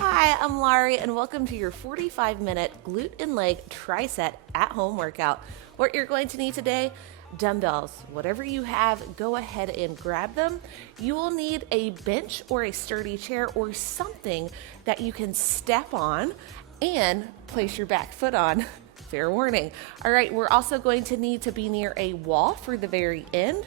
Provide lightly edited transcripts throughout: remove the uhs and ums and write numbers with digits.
Hi, I'm Larie, and welcome to your 45-minute glute and leg tricep at-home workout. What you're going to need today, dumbbells. Whatever you have, go ahead and grab them. You will need a bench or a sturdy chair or something that you can step on and place your back foot on. Fair warning. All right, we're also going to need to be near a wall for the very end.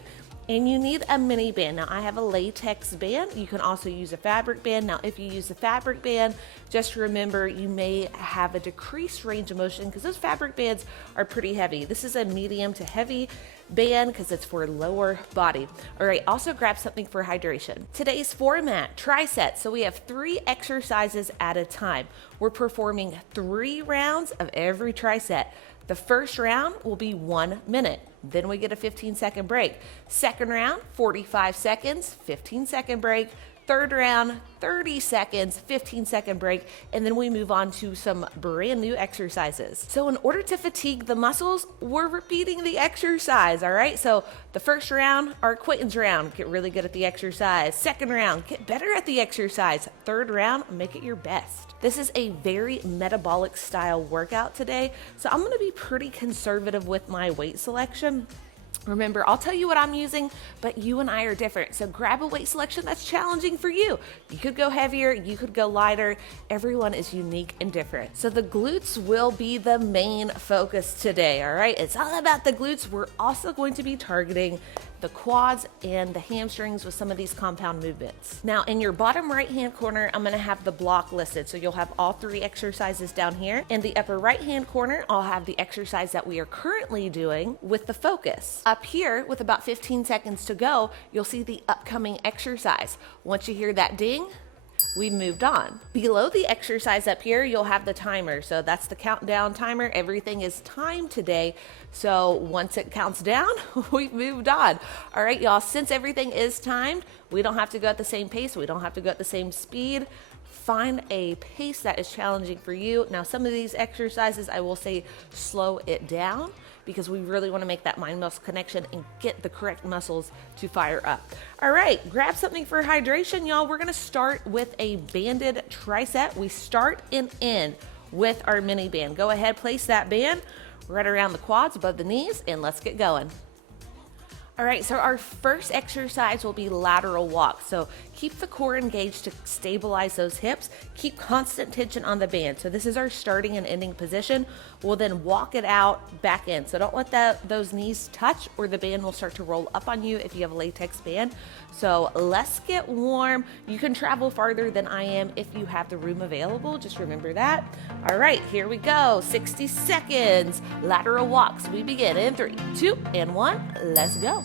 And you need a mini band. Now I have a latex band. You can also use a fabric band. Now if you use a fabric band, just remember you may have a decreased range of motion because those fabric bands are pretty heavy. This is a medium to heavy band because it's for lower body. All right, also grab something for hydration. Today's format, tricep. So we have 3 exercises at a time. We're performing 3 rounds of every tricep. The first round will be 1 minute. Then we get a 15-second break. Second round, 45 seconds, 15-second break. Third round, 30 seconds, 15-second break, and then we move on to some brand new exercises. So in order to fatigue the muscles, we're repeating the exercise, all right? So the first round, our acquaintance round, get really good at the exercise. Second round, get better at the exercise. Third round, make it your best. This is a very metabolic style workout today, so I'm gonna be pretty conservative with my weight selection. Remember, I'll tell you what I'm using, but you and I are different. So grab a weight selection that's challenging for you. You could go heavier, you could go lighter. Everyone is unique and different. So the glutes will be the main focus today, all right? It's all about the glutes. We're also going to be targeting the quads and the hamstrings with some of these compound movements. Now, in your bottom right-hand corner, I'm gonna have the block listed. So you'll have all 3 exercises down here. In the upper right-hand corner, I'll have the exercise that we are currently doing with the focus. Up here, with about 15 seconds to go, you'll see the upcoming exercise. Once you hear that ding, we've moved on. Below the exercise up here, you'll have the timer. So that's the countdown timer. Everything is timed today. So once it counts down, we've moved on. All right, y'all, since everything is timed, we don't have to go at the same pace. We don't have to go at the same speed. Find a pace that is challenging for you. Now, some of these exercises, I will say slow it down because we really want to make that mind-muscle connection and get the correct muscles to fire up. All right, grab something for hydration, y'all. We're gonna start with a banded tricep. We start and end with our mini band. Go ahead, place that band right around the quads, above the knees, and let's get going. All right, so our first exercise will be lateral walk. So keep the core engaged to stabilize those hips. Keep constant tension on the band. So this is our starting and ending position. We'll then walk it out back in. So don't let those knees touch or the band will start to roll up on you if you have a latex band. So let's get warm. You can travel farther than I am if you have the room available. Just remember that. All right, here we go. 60 seconds. Lateral walks. We begin in 3, 2, and 1. Let's go.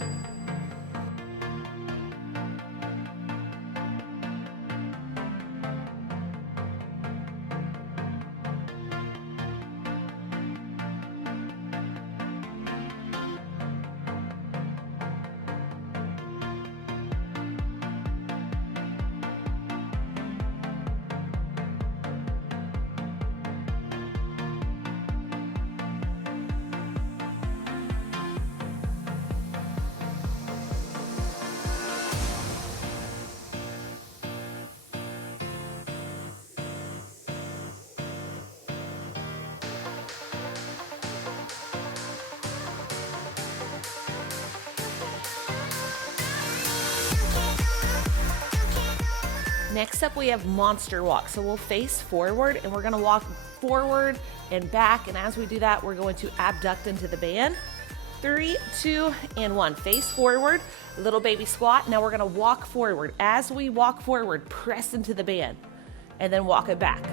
Next up, we have monster walk. So we'll face forward and we're gonna walk forward and back. And as we do that, we're going to abduct into the band. 3, 2, and 1. Face forward, little baby squat. Now we're gonna walk forward. As we walk forward, press into the band and then walk it back.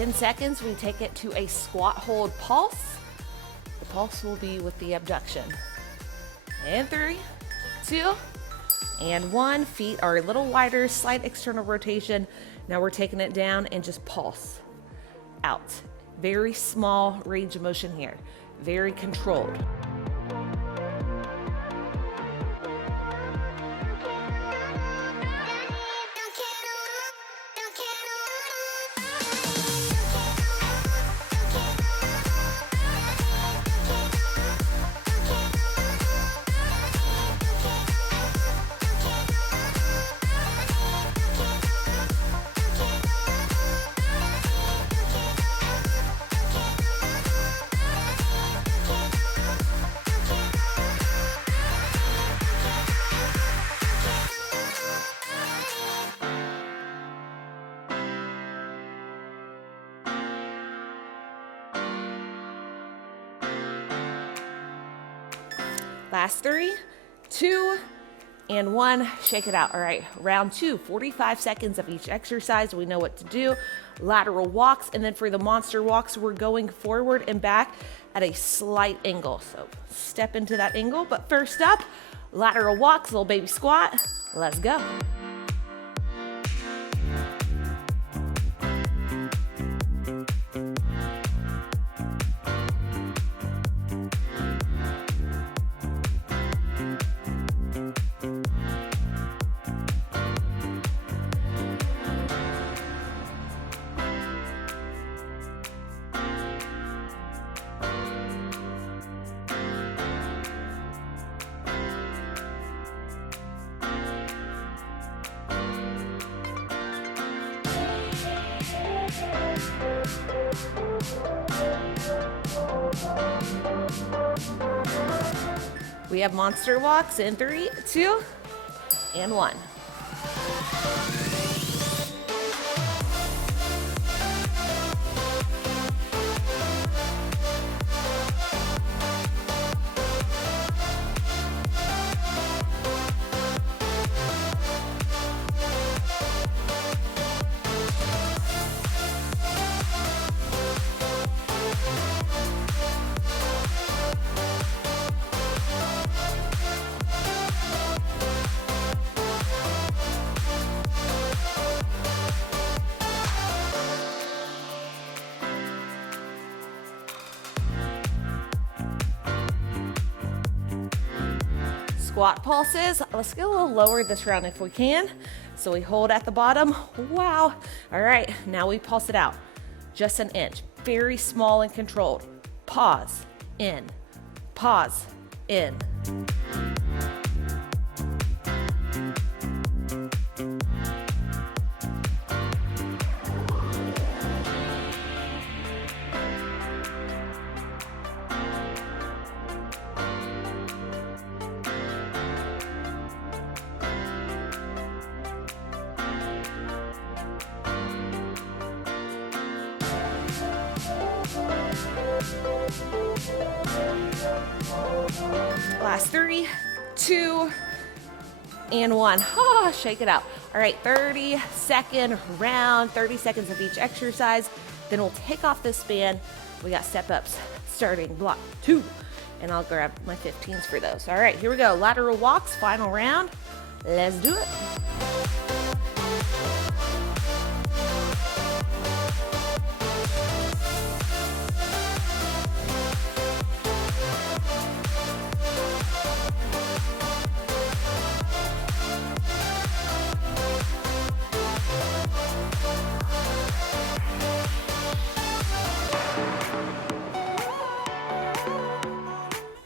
10 seconds, we take it to a squat hold pulse. The pulse will be with the abduction. And 3, 2, and 1. Feet are a little wider, slight external rotation. Now we're taking it down and just pulse out. Very small range of motion here, very controlled. Last 3, 2, and 1. Shake it out. All right, round 2, 45 seconds of each exercise. We know what to do. Lateral walks, and then for the monster walks, we're going forward and back at a slight angle. So step into that angle, but first up, lateral walks, little baby squat. Let's go. We have monster walks in 3, 2, and 1. Squat pulses. Let's get a little lower this round if we can. So we hold at the bottom. Wow. All right, now we pulse it out. Just an inch. Very small and controlled. Pause, in. Pause, in. Last 3, 2, and 1. Shake it out. All right, 30-second round, 30 seconds of each exercise. Then we'll take off this band. We got step ups starting block 2, and I'll grab my 15s for those. All right, here we go. Lateral walks, final round. Let's do it.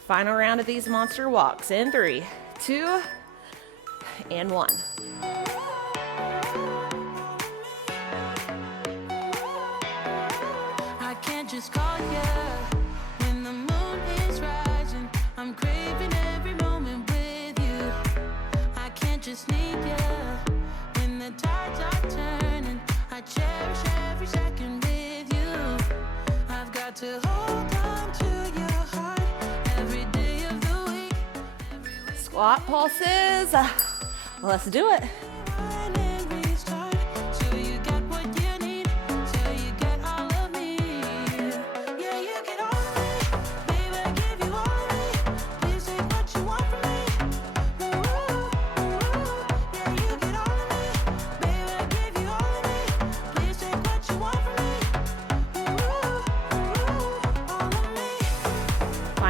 Final round of these monster walks in 3, 2, and 1. I can't just call you when the moon is rising. I'm craving every moment with you. I can't just need you when the tides are turning. I cherish every second with you. I've got to hold on to your heart every day of the week. Squat pulses. Let's do it. Run and restart till you get what you need, till you get all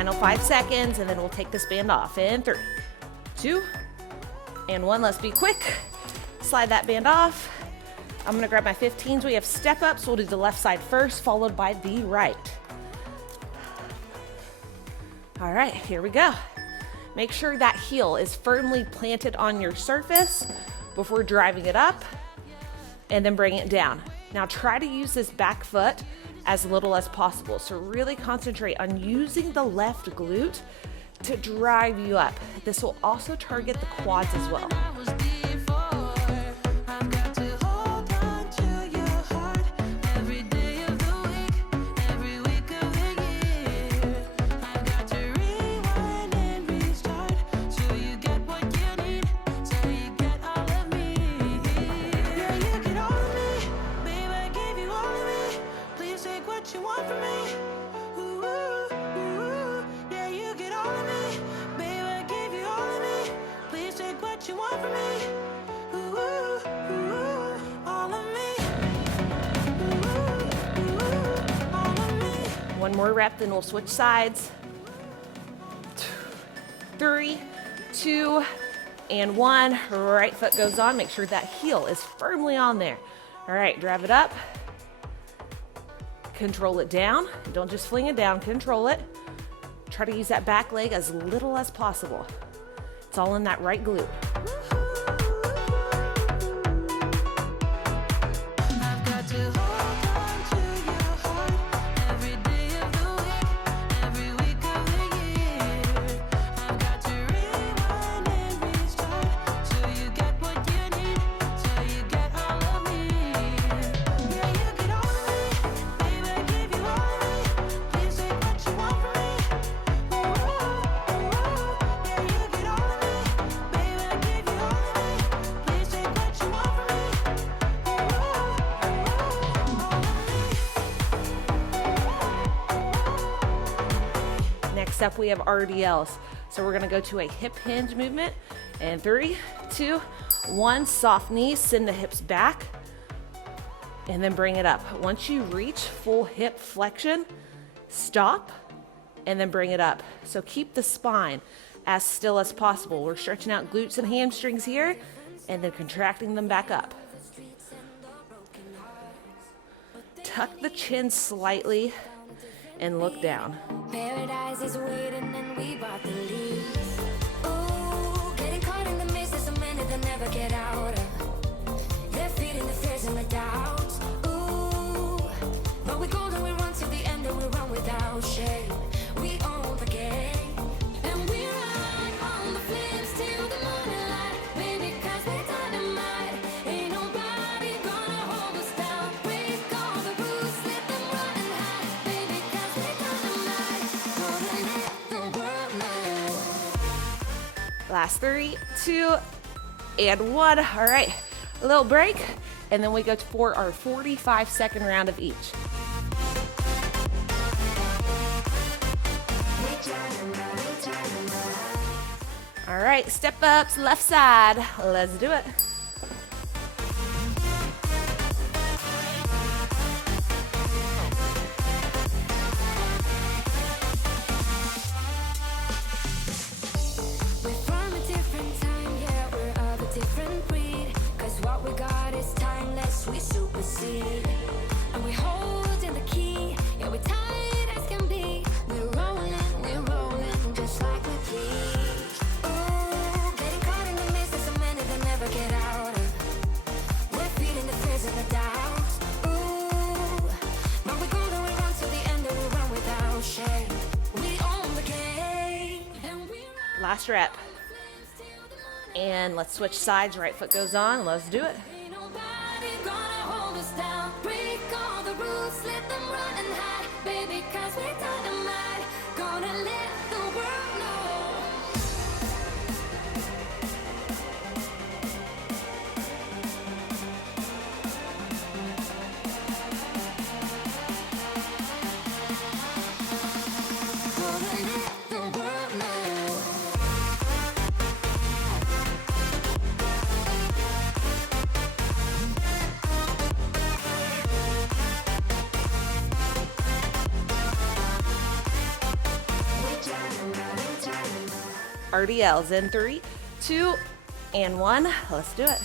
Final 5 seconds, and then we'll take this band off in 3, 2, and 1. Let's be quick. Slide that band off. I'm gonna grab my 15s. We have step ups. We'll do the left side first, followed by the right. All right, here we go. Make sure that heel is firmly planted on your surface before driving it up, and then bring it down. Now try to use this back foot as little as possible. So really concentrate on using the left glute to drive you up. This will also target the quads as well. One more rep, then we'll switch sides. 3, 2, and 1. Right foot goes on. Make sure that heel is firmly on there. All right, drive it up. Control it down. Don't just fling it down, control it. Try to use that back leg as little as possible. It's all in that right glute. Next up, we have RDLs. So we're gonna go to a hip hinge movement. And 3, 2, 1, soft knees, send the hips back, and then bring it up. Once you reach full hip flexion, stop, and then bring it up. So keep the spine as still as possible. We're stretching out glutes and hamstrings here, and then contracting them back up. Tuck the chin slightly and look down. Paradise is waiting and we bought the lease. Ooh, getting caught in the mist is a minute that never get out of. They're feeding the fears and the doubts. Ooh, but we go and we run to the end and we run without shame. We own the game and we run on the flames till the morning light. Baby, 'cause we're dynamite. Ain't nobody gonna hold us down. Break all the rules, let them run and hide. Baby, 'cause we're dynamite. Gonna let the world know. Last 3, 2, and 1. All right, a little break, and then we go for our 45-second round of each. All right, step ups, left side. Let's do it. We're from a different time, yeah, we're of a different breed. 'Cause what we got is timeless, we supersede. And we hold in the key, yeah, we're tight as can be. We're rolling, just like we please. Ooh, getting caught in the mist is a minute that never get out of. We're feeding the fears and the doubts. Ooh, but we go and we run to the end and we run without shame. We own the game, and we run. Last rep. And let's switch sides. Right foot goes on. Let's do it. Ain't nobody gonna hold us down. Break all the rules, let them run and hide. Baby, 'cause we're dynamite. Gonna let the world know. Gonna let the world know. RDLs in 3, 2, and 1. Let's do it.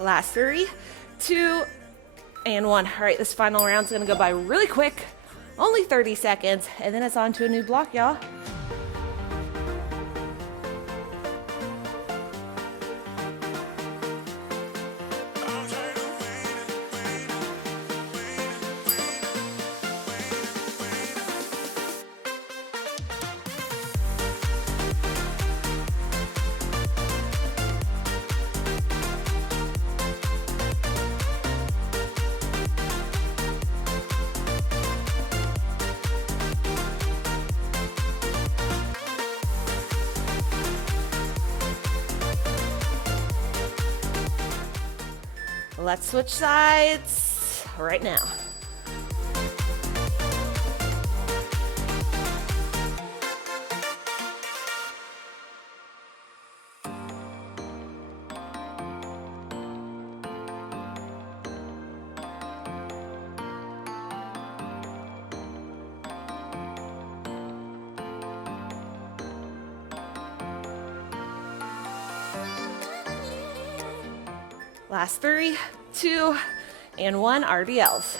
Last 3, 2, and 1. All right, this final round's gonna go by really quick, only 30 seconds, and then it's on to a new block, y'all. Let's switch sides right now. Last 3, 2, and 1 RDLs.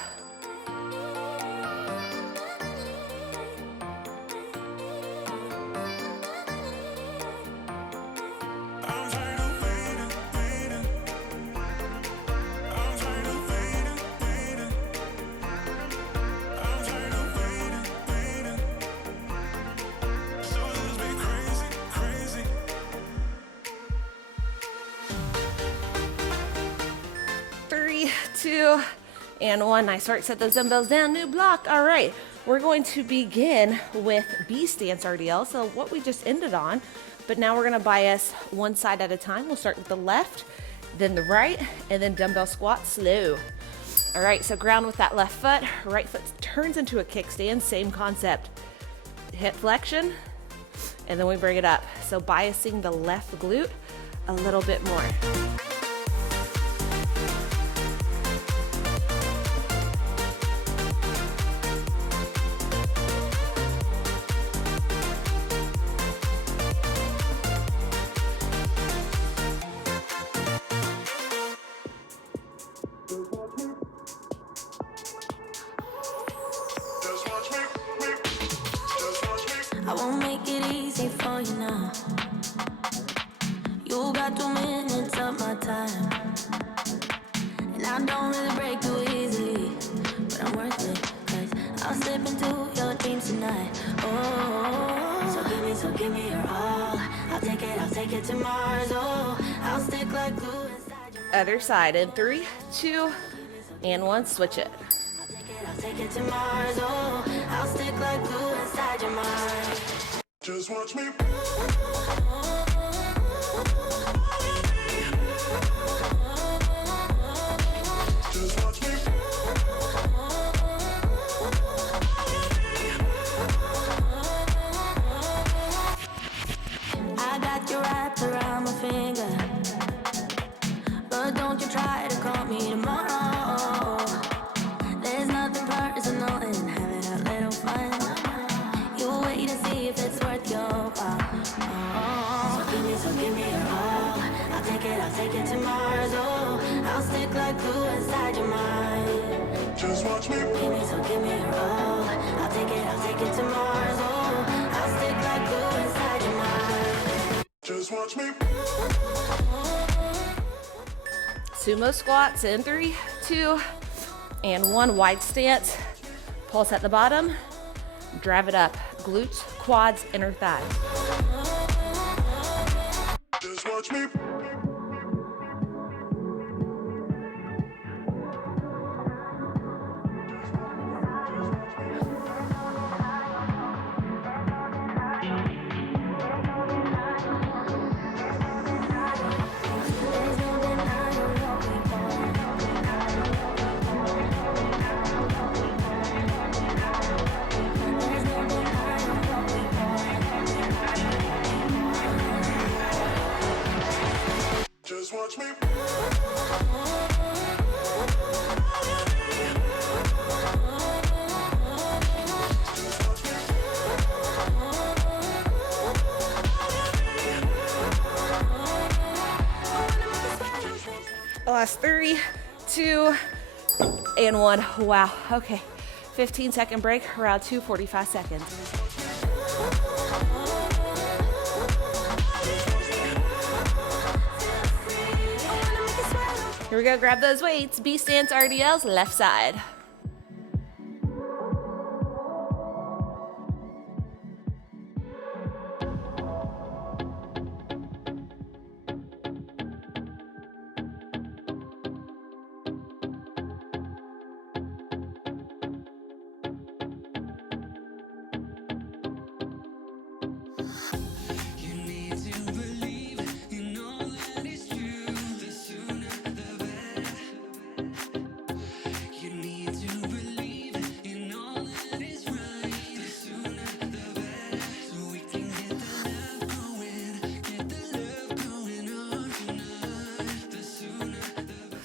Three, 2, and 1. Nice work. Set those dumbbells down. New block. All right. We're going to begin with B stance RDL. So what we just ended on, but now we're going to bias one side at a time. We'll start with the left, then the right, and then dumbbell squat slow. All right. So ground with that left foot. Right foot turns into a kickstand. Same concept. Hip flexion, and then we bring it up. So biasing the left glute a little bit more. I won't make it easy for you now. You got 2 minutes of my time, and I don't really break too easily, but I'm worth it, 'cause I'll slip into your dreams tonight. Oh, so give me your all. I'll take it to Mars. Oh, I'll stick like glue inside your Other side in 3, 2, and 1. Switch it. I'll take it to Mars. Oh, I'll stick like glue inside your mind. Just watch me. Just watch me. I got you wrapped around my finger, but don't you try to call me tomorrow. There's nothing personal in having a little fun. You wait and see if it's worth your while. Oh, so give me your all. I'll take it to Mars. Oh, I'll stick like glue inside your mind. Just watch me. Give me your all. I'll take it to Mars. Oh, I'll stick like glue inside your mind. Just watch me. Sumo squats in 3, 2, and 1. Wide stance. Pulse at the bottom. Drive it up. Glutes, quads, inner thighs. Just watch me. watch me. Last 3, 2, and 1. Wow. Okay. 15-second break. Round 2, 45 seconds. Here we go. Grab those weights. B stance RDLs, left side.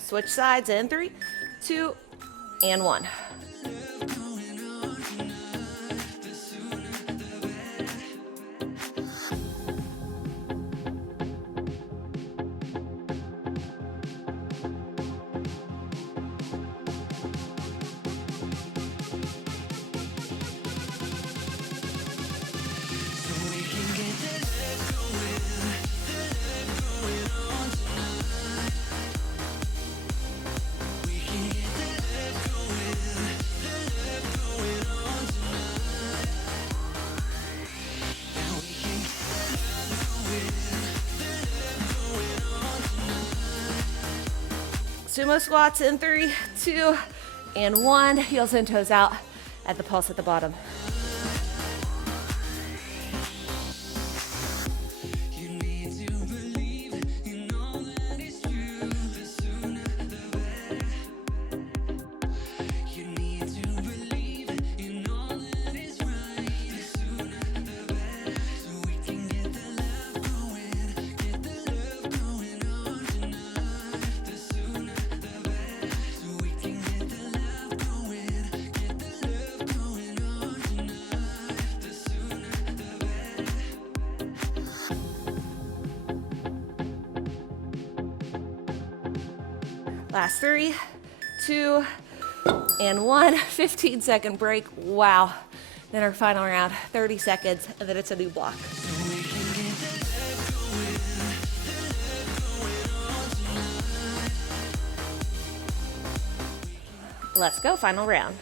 Switch sides in 3, 2, and 1. Sumo squats in 3, 2, and 1. Heels and toes out at the pulse at the bottom. Last 3, 2, and 1. 15-second break. Wow. Then our final round, 30 seconds, and then it's a new block. Let's go, final round.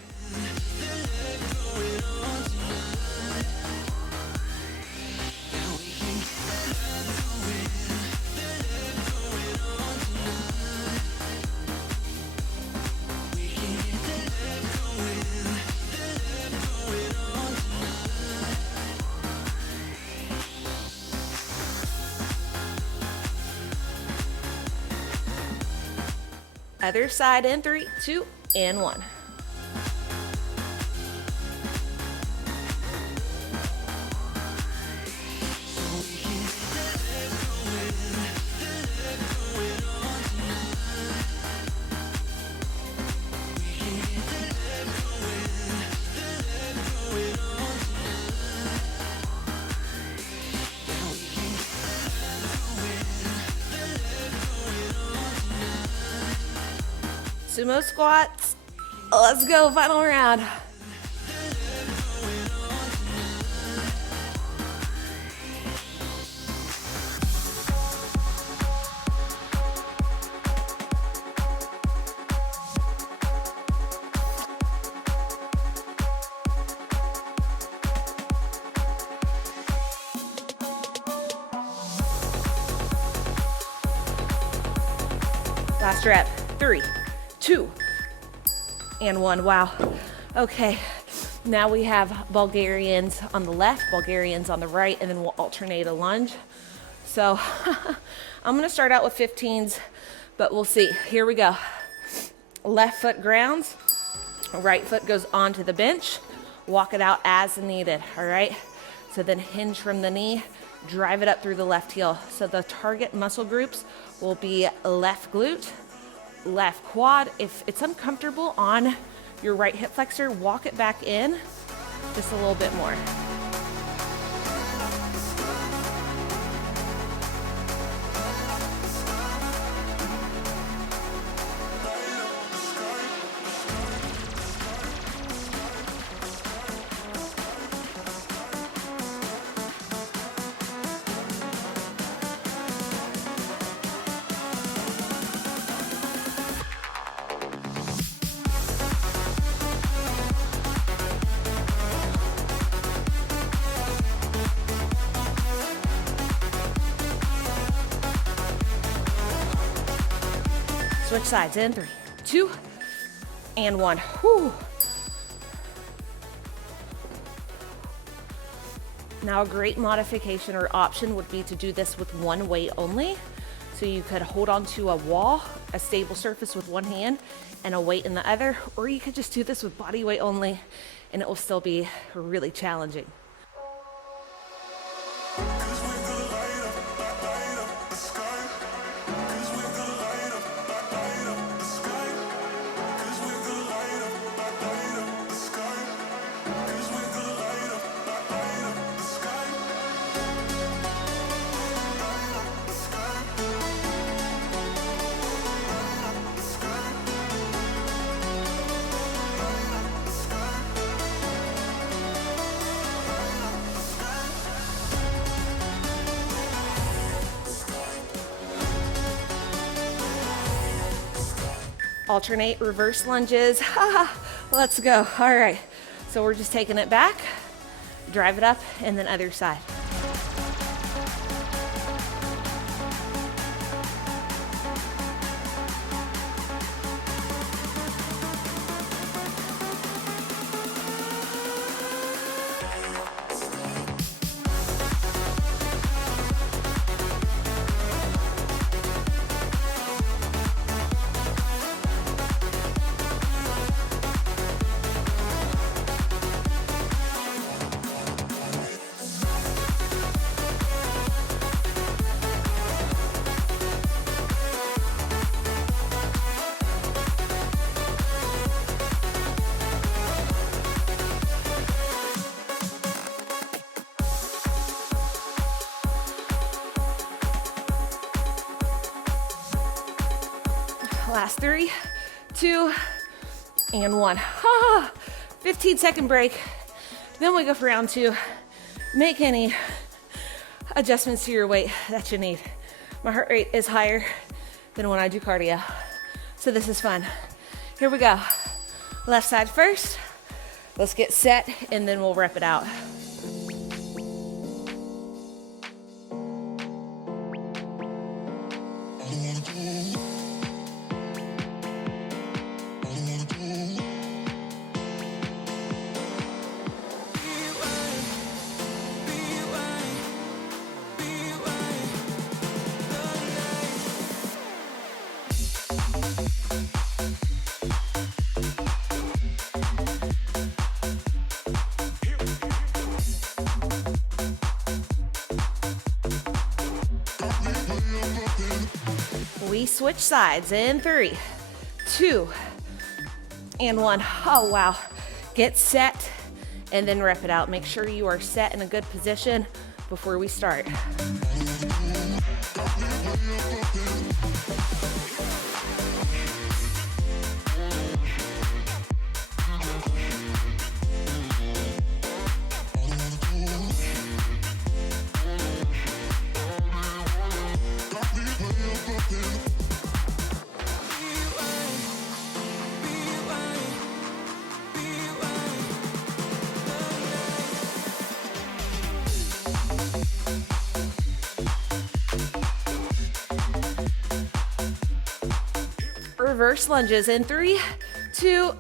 Other side in 3, 2, and 1. Sumo squats. Let's go, final round. Last rep, 3, 2, and 1. Wow. Okay, now we have Bulgarians on the left, Bulgarians on the right, and then we'll alternate a lunge. So I'm gonna start out with 15s, but we'll see. Here we go. Left foot grounds, right foot goes onto the bench. Walk it out as needed, all right? So then hinge from the knee, drive it up through the left heel. So the target muscle groups will be left glute, left quad. If it's uncomfortable on your right hip flexor, walk it back in just a little bit more. Switch sides in 3, 2, and 1. Whew. Now a great modification or option would be to do this with one weight only. So you could hold onto a wall, a stable surface with one hand and a weight in the other, or you could just do this with body weight only and it will still be really challenging. Alternate reverse lunges. Let's go. All right. So we're just taking it back, drive it up, and then other side. Last 3, 2, and 1. 15-second break. Then we go for round 2. Make any adjustments to your weight that you need. My heart rate is higher than when I do cardio, so this is fun. Here we go. Left side first. Let's get set, and then we'll rep it out. We switch sides in 3, 2, and 1. Oh, wow. Get set and then rep it out. Make sure you are set in a good position before we start. Reverse lunges in 3, 2,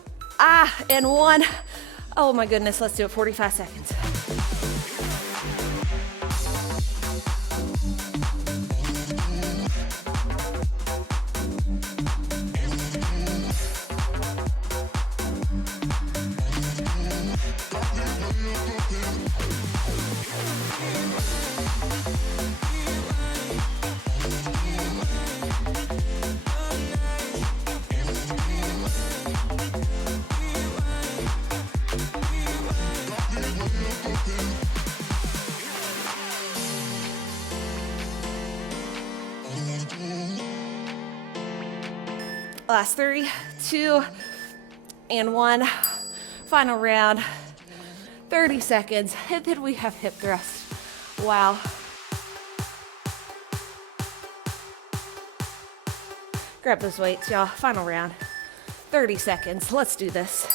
and 1. Oh my goodness, let's do it. 45 seconds. Last 3, 2, and 1. Final round. 30 seconds, and then we have hip thrust. Wow. Grab those weights, y'all. Final round. 30 seconds. Let's do this.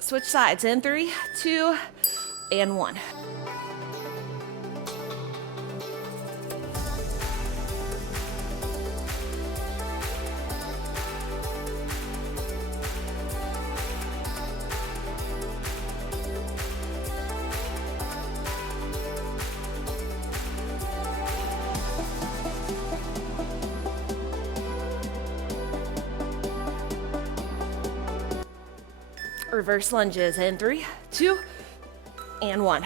Switch sides in 3, 2, and 1. Reverse lunges in 3, 2, and 1.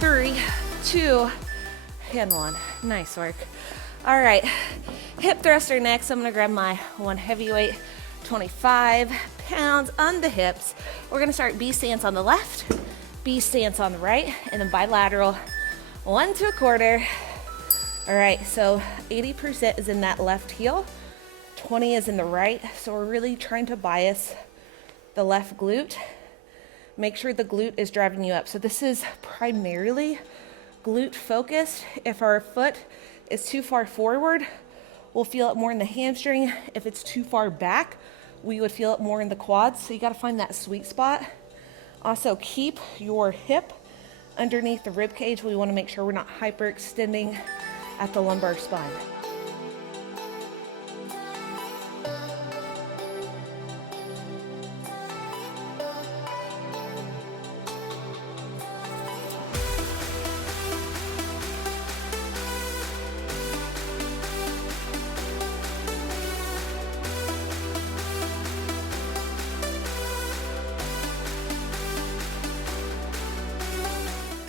Three, 2, and 1. Nice work. All right, hip thruster next. I'm gonna grab my one heavyweight, 25 pounds on the hips. We're gonna start B stance on the left, B stance on the right, and then bilateral, 1 to a quarter. All right, so 80% is in that left heel, 20 is in the right. So we're really trying to bias the left glute. Make sure the glute is driving you up. So this is primarily glute focused. If our foot is too far forward, we'll feel it more in the hamstring. If it's too far back, we would feel it more in the quads. So you gotta find that sweet spot. Also keep your hip underneath the rib cage. We wanna make sure we're not hyperextending at the lumbar spine.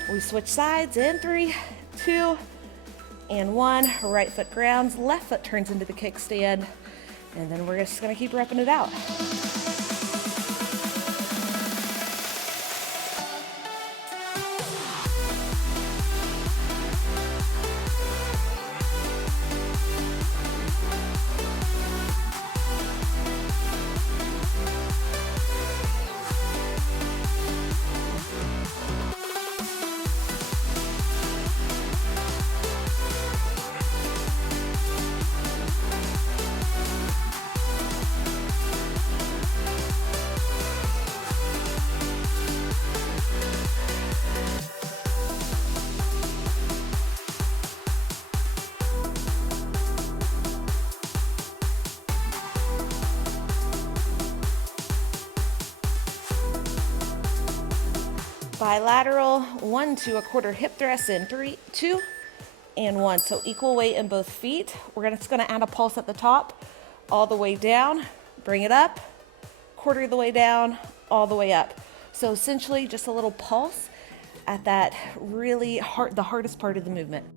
We switch sides in 3, 2, and 1. Right foot grounds, left foot turns into the kickstand, and then we're just gonna keep repping it out. Bilateral, 1 to a quarter hip thrust in 3, 2, and 1. So equal weight in both feet. We're just gonna add a pulse at the top, all the way down, bring it up, quarter of the way down, all the way up. So essentially just a little pulse at that really hard, the hardest part of the movement.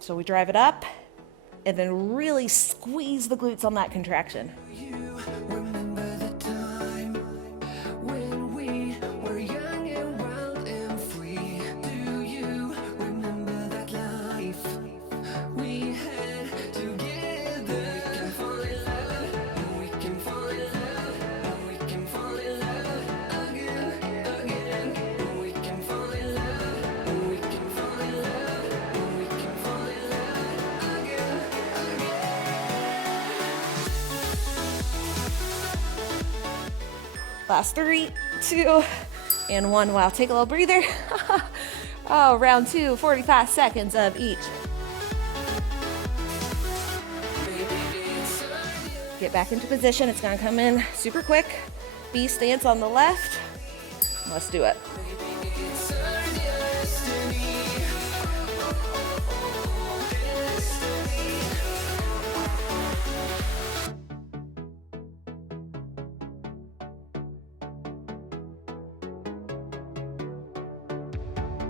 So we drive it up and then really squeeze the glutes on that contraction. You remember the time when we were young and wild and free? Do you remember that life we had together? We can fall in love, we can fall in love, we can fall in love again, again. We can fall in love, we can fall in love, we can fall in love again, again. Last 3, 2, and 1. Wow, take a little breather. Oh, round 2, 45 seconds of each. Get back into position. It's gonna come in super quick. B stance on the left. Let's do it.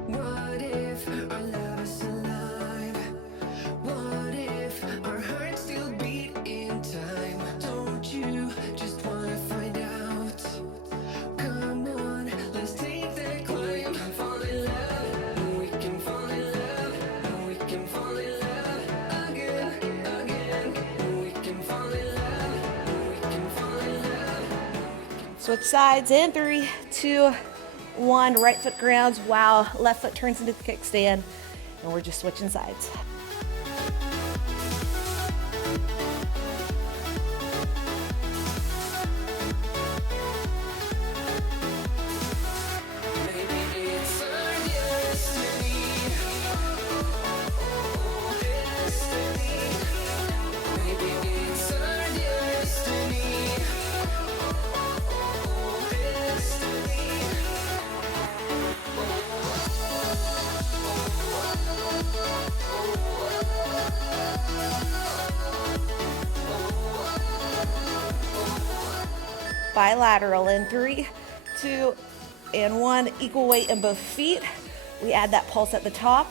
What if our love is alive? What if our hearts still beat in time? Don't you just wanna find out? Come on, let's take that climb. We can fall in love, we can fall in love, we can fall in love again, again. We can fall in love, we can fall in love. Switch sides in 3, 2, 1. Right foot grounds. Wow. Left foot turns into the kickstand. And we're just switching sides. Bilateral in 3, 2, and 1. Equal weight in both feet. We add that pulse at the top.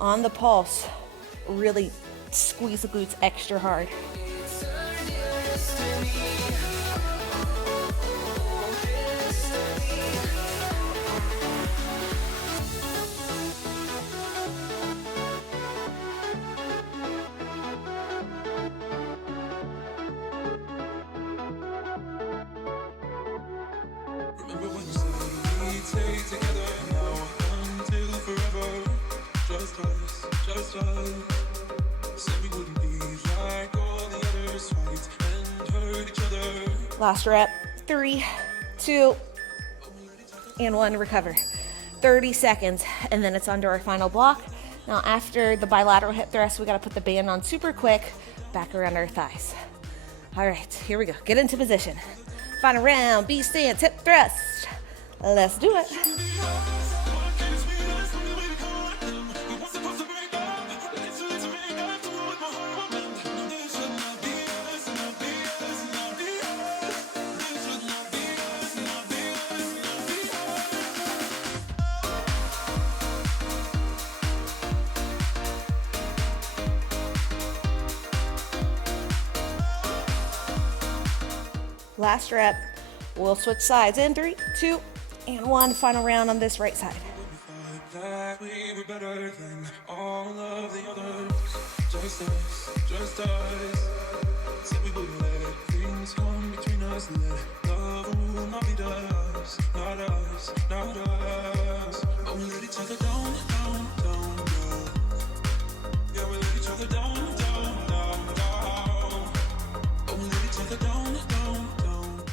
On the pulse, really squeeze the glutes extra hard. Remember when you said we stay together now until forever? Just us. Said we wouldn't be like all the others, fight and hurt each other. Last rep. 3, 2, and 1. Recover. 30 seconds, and then it's onto our final block. Now after the bilateral hip thrust, we gotta put the band on super quick, back around our thighs. All right, here we go. Get into position. Final round, B stance, hip thrust. Let's do it. Last rep. We'll switch sides in 3, 2, and 1. Final round on this right side. That we were better than all of the others. Just us. Said we wouldn't let things come between us. Let love rule, not be us, not us, not us. Oh, we let each other down, down, down, down. Yeah, we let each other down, down, down, down. Oh, we let each other down, down, down.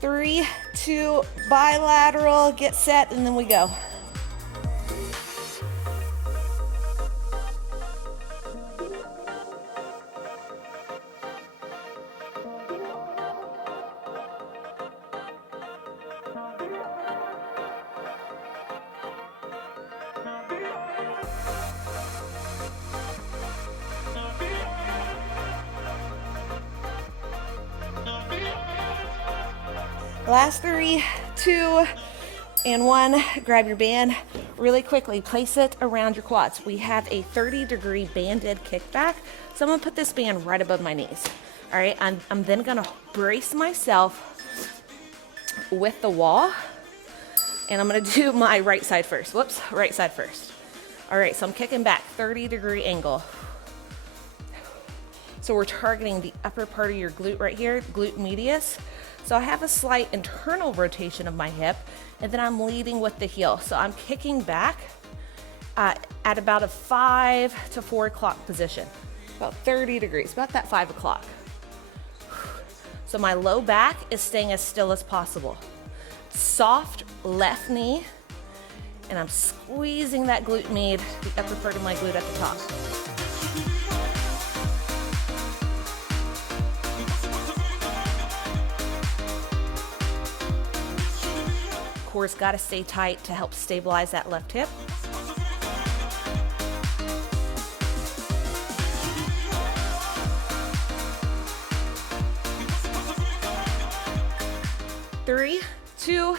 3, 2, bilateral, get set, and then we go. Last 3, 2, and 1. Grab your band really quickly. Place it around your quads. We have a 30-degree banded kickback. So I'm gonna put this band right above my knees. All right, I'm then gonna brace myself with the wall, and I'm gonna do my right side first. Whoops, right side first. All right, so I'm kicking back, 30-degree angle. So we're targeting the upper part of your glute right here, glute medius. So I have a slight internal rotation of my hip, and then I'm leading with the heel. So I'm kicking back at about a 5 to 4 o'clock position, about 30 degrees, about that 5 o'clock. So my low back is staying as still as possible. Soft left knee, and I'm squeezing that glute med, the upper part of my glute at the top. Core's got to stay tight to help stabilize that left hip. Three, two,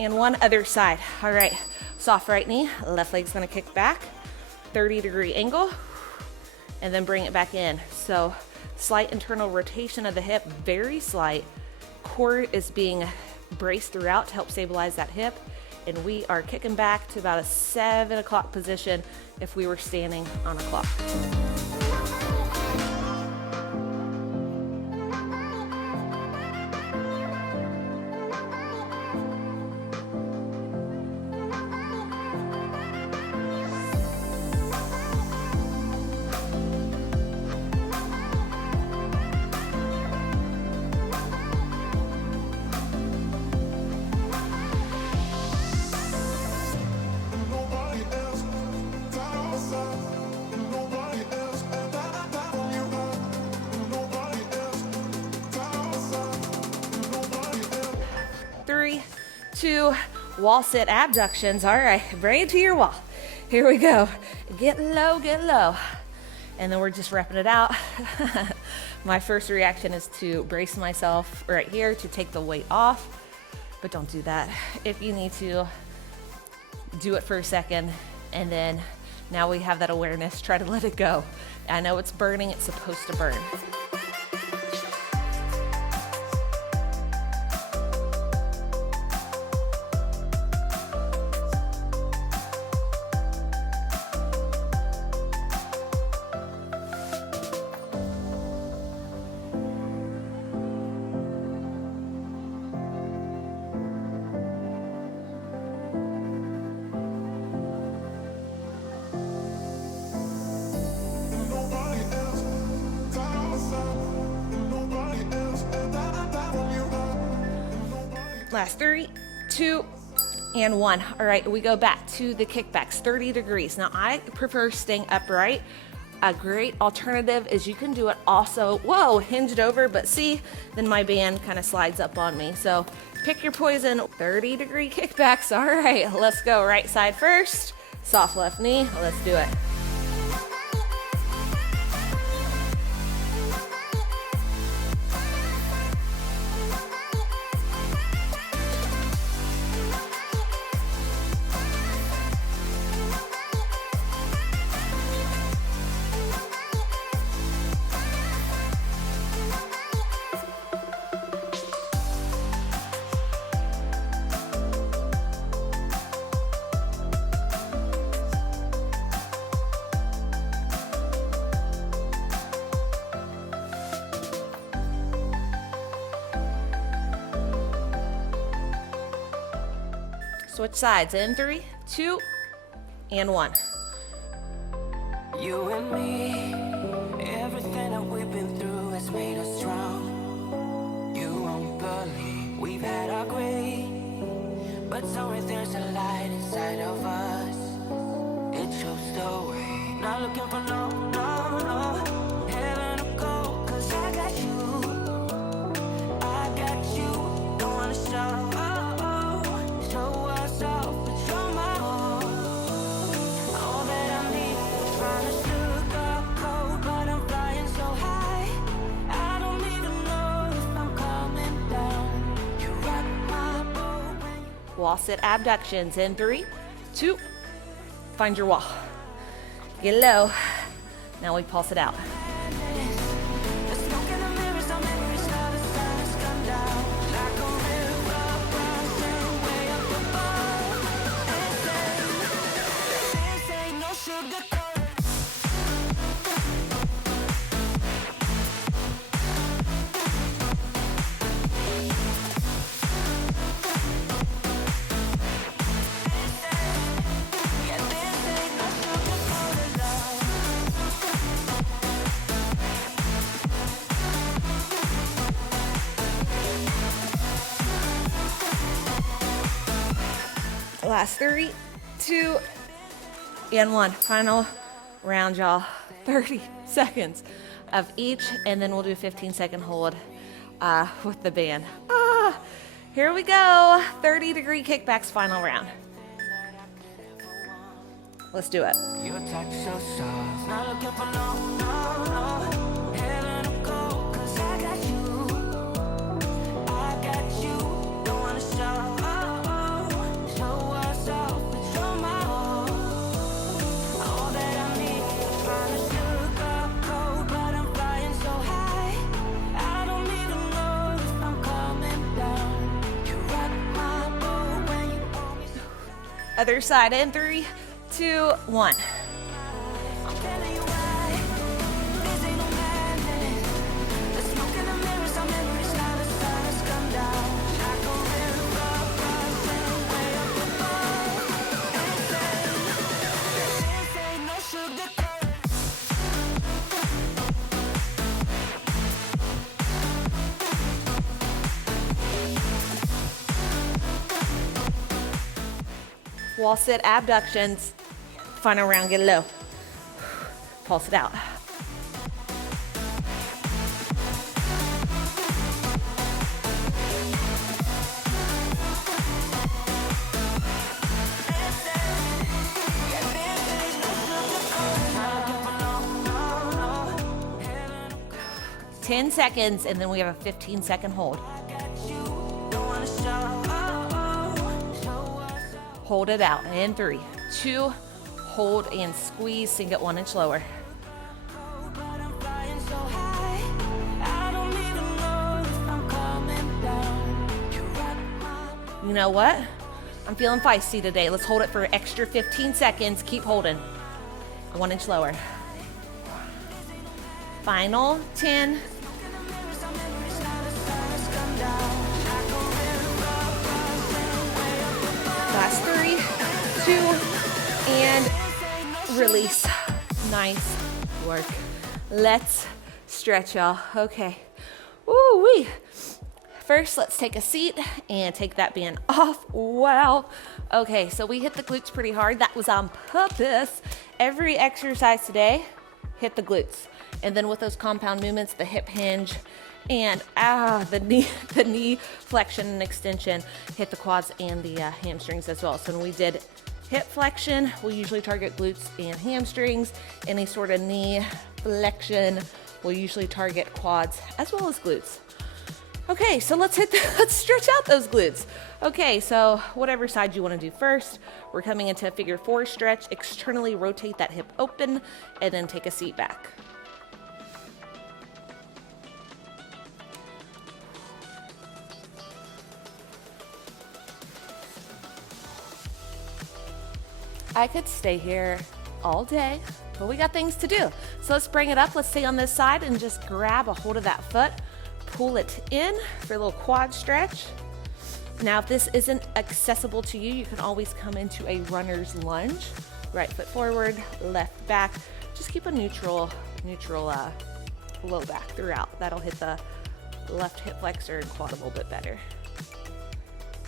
and one, other side. All right, soft right knee, left leg's gonna kick back, 30-degree angle, and then bring it back in. So slight internal rotation of the hip, very slight. Core is being braced throughout to help stabilize that hip, and we are kicking back to about a 7 o'clock position if we were standing on a clock. Three, two, wall sit abductions. All right, bring it to your wall. Here we go. Get low, get low. And then we're just repping it out. My first reaction is to brace myself right here to take the weight off, but don't do that. If you need to, do it for a second, and then now we have that awareness, try to let it go. I know it's burning, it's supposed to burn. Last 3, 2, and 1. All right, we go back to the kickbacks, 30 degrees. Now I prefer staying upright. A great alternative is you can do it also, whoa, hinged over, but see, then my band kind of slides up on me. So pick your poison, 30-degree kickbacks. All right, let's go. Right side first, soft left knee, let's do it. Switch sides in 3, 2, and 1. You and me, everything that we've been through has made us strong. You won't believe we've had our gray, but somewhere there's a light inside of us. It shows the way. Not looking for no heaven to go, 'cause I got you. Don't wanna show us off, but you're my all. All that I need, trying to sugarcoat, but I'm flying so high. I don't even know if I'm coming down. You rock my boat when you Wall sit abductions in 3, 2, find your wall. Get low. Now we pulse it out. the smoke in the mirrors, the memories of the sun has come down. Like a river rising way up above. This ain't no sugarcoat. Yeah, this ain't no sugarcoated love. Last 3, 2, and 1. Final round, y'all. 30 seconds of each, and then we'll do a 15-second hold with the band. Here we go. 30-degree kickbacks, final round. Let's do it. Your touch so soft. Not looking for no. Heaven or gold, 'cause I got you. I got you. Don't wanna show us off, but you're my all. All that I need. Trying to sugarcoat, but I'm flying so high. I don't even know if I'm coming down. You rock my boat when you hold me so tight. Other side in 3, 2, 1. I'm telling you why. This ain't no madness. The smoke in the mirrors, our memories, now the sun has come down. Like a river rising way up above. This ain't no sugarcoat. Wall sit abductions. Final round, get low. Pulse it out. No. 10 seconds, and then we have a 15-second hold. Don't wanna show us off. Hold it out. In 3, 2, hold and squeeze. Sink it 1 inch lower. But I'm flying so high. I don't even know if I'm coming down. You rock my You know what? I'm feeling feisty today. Let's hold it for an extra 15 seconds. Keep holding. 1 inch lower. Final 10. Last 3, 2, and release. Nice work. Let's stretch, y'all. Okay. Woo-wee. First, let's take a seat and take that band off. Wow. Okay, so we hit the glutes pretty hard. That was on purpose. Every exercise today, hit the glutes. And then with those compound movements, the hip hinge and the knee flexion and extension, hit the quads and the hamstrings as well. So when we did hip flexion, we usually target glutes and hamstrings. Any sort of knee flexion, we'll usually target quads as well as glutes. Okay, so let's stretch out those glutes. Okay, so whatever side you want to do first, we're coming into a figure 4 stretch. Externally rotate that hip open and then take a seat back. I could stay here all day, but we got things to do. So let's bring it up. Let's stay on this side and just grab a hold of that foot. Pull it in for a little quad stretch. Now, if this isn't accessible to you, you can always come into a runner's lunge. Right foot forward, left back. Just keep a neutral low back throughout. That'll hit the left hip flexor and quad a little bit better.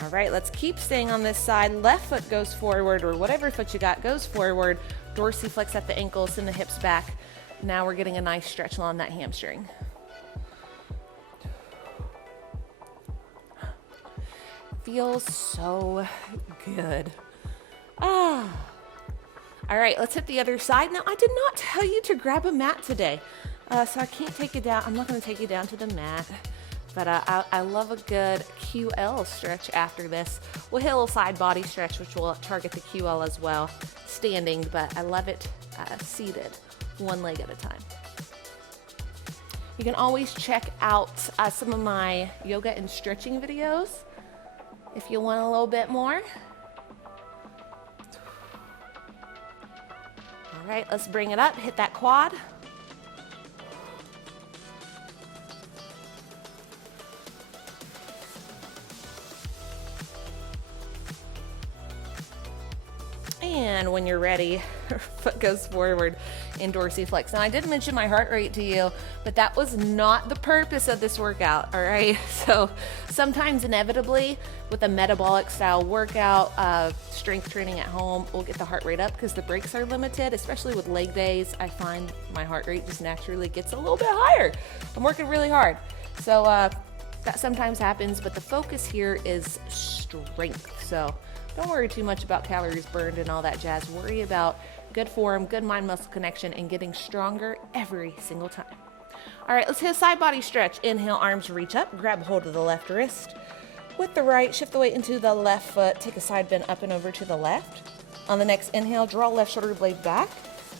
All right, let's keep staying on this side. Left foot goes forward, or whatever foot you got goes forward. Dorsiflex at the ankles, send the hips back. Now we're getting a nice stretch along that hamstring. Feels so good. All right, let's hit the other side. Now, I did not tell you to grab a mat today, so I can't take you down. I'm not going to take you down to the mat, but I love a good QL stretch after this. We'll hit a little side body stretch, which will target the QL as well, standing, but I love it seated, one leg at a time. You can always check out some of my yoga and stretching videos if you want a little bit more. All right, let's bring it up, hit that quad. And when you're ready, foot goes forward. in dorsiflex. Now I did mention my heart rate to you, but that was not the purpose of this workout, all right? So sometimes inevitably with a metabolic style workout, strength training at home, we'll get the heart rate up because the breaks are limited, especially with leg days. I find my heart rate just naturally gets a little bit higher. I'm working really hard. So that sometimes happens, but the focus here is strength. So don't worry too much about calories burned and all that jazz. Worry about good form, good mind-muscle connection, and getting stronger every single time. All right, let's hit a side body stretch. Inhale, arms reach up, grab hold of the left wrist. With the right, shift the weight into the left foot, take a side bend up and over to the left. On the next inhale, draw left shoulder blade back,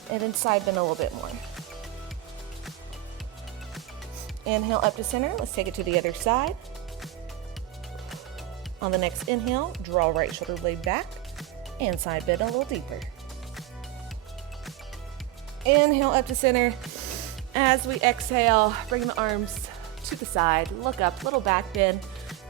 and then side bend a little bit more. Inhale up to center, let's take it to the other side. On the next inhale, draw right shoulder blade back and side bend a little deeper. Inhale up to center. As we exhale, bring the arms to the side, look up, little back bend.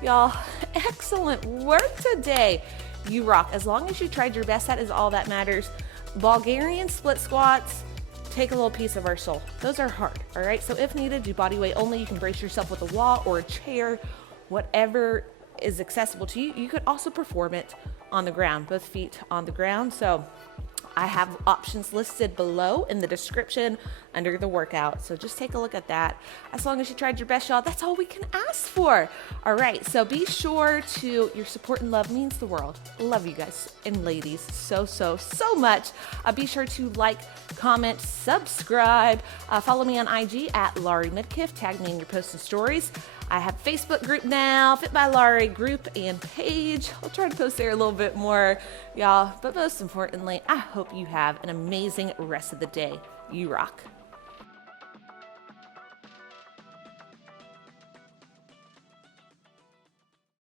Y'all, excellent work today. You rock. As long as you tried your best, that is all that matters. Bulgarian split squats take a little piece of our soul. Those are hard, all right? So if needed, do body weight only. You can brace yourself with a wall or a chair, whatever is accessible to you. You could also perform it on the ground, both feet on the ground. So I have options listed below in the description under the workout. So just take a look at that. As long as you tried your best, y'all, that's all we can ask for. All right, so be sure to, your support and love means the world. Love you guys and ladies so much. Be sure to like, comment, subscribe. Follow me on IG at Larie Midkiff. Tag me in your posts and stories. I have a Facebook group now, Fit by Larie group and page. I'll try to post there a little bit more, y'all. But most importantly, I hope you have an amazing rest of the day. You rock.